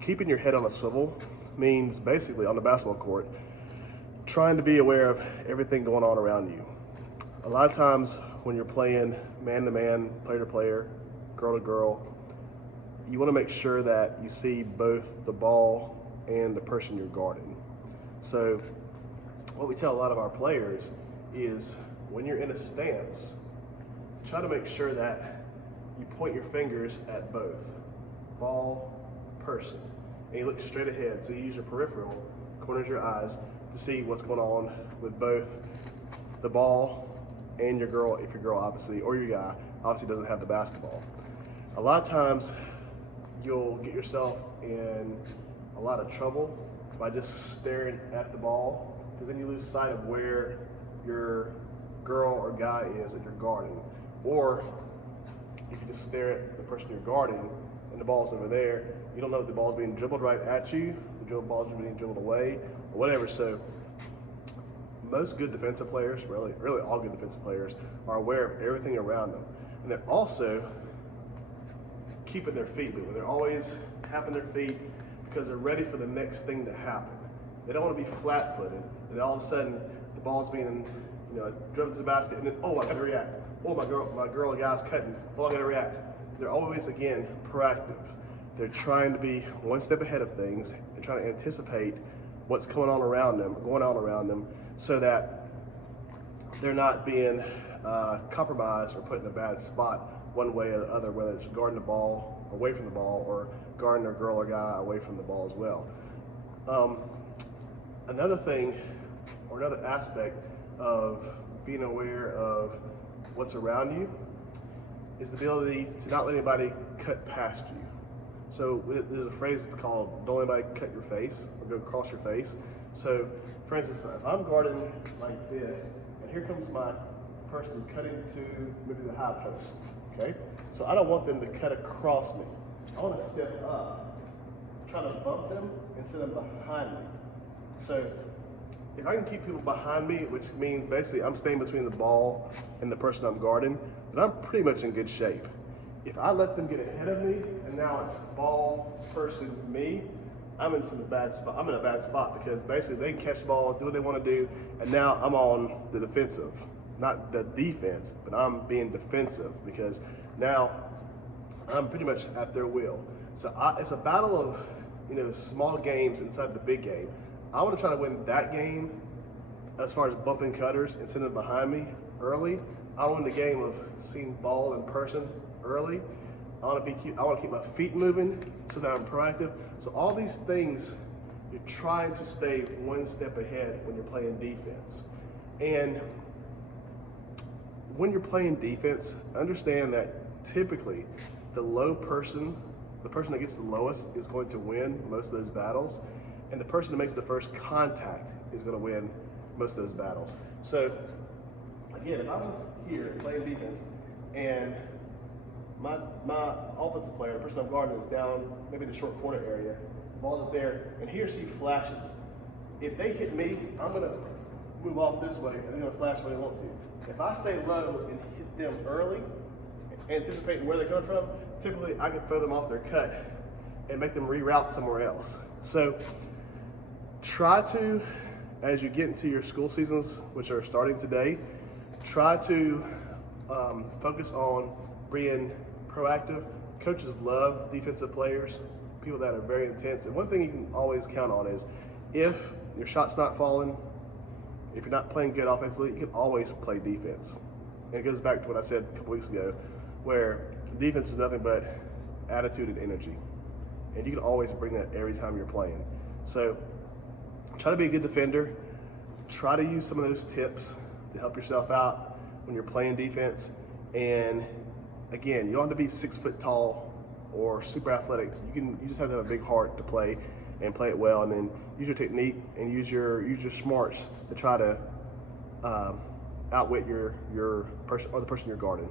keeping your head on a swivel means basically on the basketball court, trying to be aware of everything going on around you. A lot of times when you're playing man-to-man, player-to-player, girl-to-girl, you want to make sure that you see both the ball and the person you're guarding. So what we tell a lot of our players is when you're in a stance, try to make sure that you point your fingers at both ball, person, and you look straight ahead. So you use your peripheral, corners of your eyes, to see what's going on with both the ball and your girl, if your girl obviously, or your guy obviously doesn't have the basketball. A lot of times you'll get yourself in a lot of trouble by just staring at the ball, because then you lose sight of where your girl or guy is that you're guarding. Or you can just stare at the person you're guarding and the ball's over there. You don't know if the ball's being dribbled right at you, the ball's being dribbled away, or whatever. So most good defensive players, really all good defensive players, are aware of everything around them. And they're also keeping their feet moving. They're always tapping their feet because they're ready for the next thing to happen. They don't want to be flat-footed, and all of a sudden the ball's being, driven to the basket, and then, oh, I gotta react. Oh, my girl or guy's cutting. Oh, I gotta react. They're always, again, proactive. They're trying to be one step ahead of things and trying to anticipate what's going on around them, so that they're not being compromised or put in a bad spot one way or the other, whether it's guarding the ball away from the ball or guarding their girl or guy away from the ball as well. Another thing, or another aspect of being aware of what's around you, is the ability to not let anybody cut past you. So there's a phrase called "don't let anybody cut your face" or go across your face. So for instance, if I'm guarding like this, and here comes my person cutting to maybe the high post, okay? So I don't want them to cut across me. I want to step up, try to bump them and send them behind me. So if I can keep people behind me, which means basically I'm staying between the ball and the person I'm guarding, then I'm pretty much in good shape. If I let them get ahead of me, and now it's ball, person, me, I'm in a bad spot because basically they can catch the ball, do what they want to do, and now I'm on the defensive. Not the defense, but I'm being defensive because now I'm pretty much at their will. So it's a battle of small games inside the big game. I want to try to win that game as far as bumping cutters and sending them behind me early. I want the game of seeing ball in person early. I want to keep my feet moving so that I'm proactive. So all these things, you're trying to stay one step ahead when you're playing defense. And when you're playing defense, understand that typically the person that gets the lowest is going to win most of those battles, and the person that makes the first contact is going to win most of those battles. So again, if I'm here playing defense and my offensive player, the person I'm guarding, is down maybe the short corner area, the ball's up there, and he or she flashes. If they hit me, I'm going to move off this way, and they're going to flash where they want to. If I stay low and hit them early, anticipating where they're coming from, typically I can throw them off their cut and make them reroute somewhere else. So try to, as you get into your school seasons, which are starting today, try to focus on being proactive. Coaches love defensive players, people that are very intense. And one thing you can always count on is if your shot's not falling, if you're not playing good offensively, you can always play defense. And it goes back to what I said a couple weeks ago, where defense is nothing but attitude and energy. And you can always bring that every time you're playing. So try to be a good defender. Try to use some of those tips to help yourself out when you're playing defense. And again, you don't have to be 6 foot tall or super athletic. You just have to have a big heart to play and play it well, and then use your technique and use your smarts to try to outwit your person or the person you're guarding.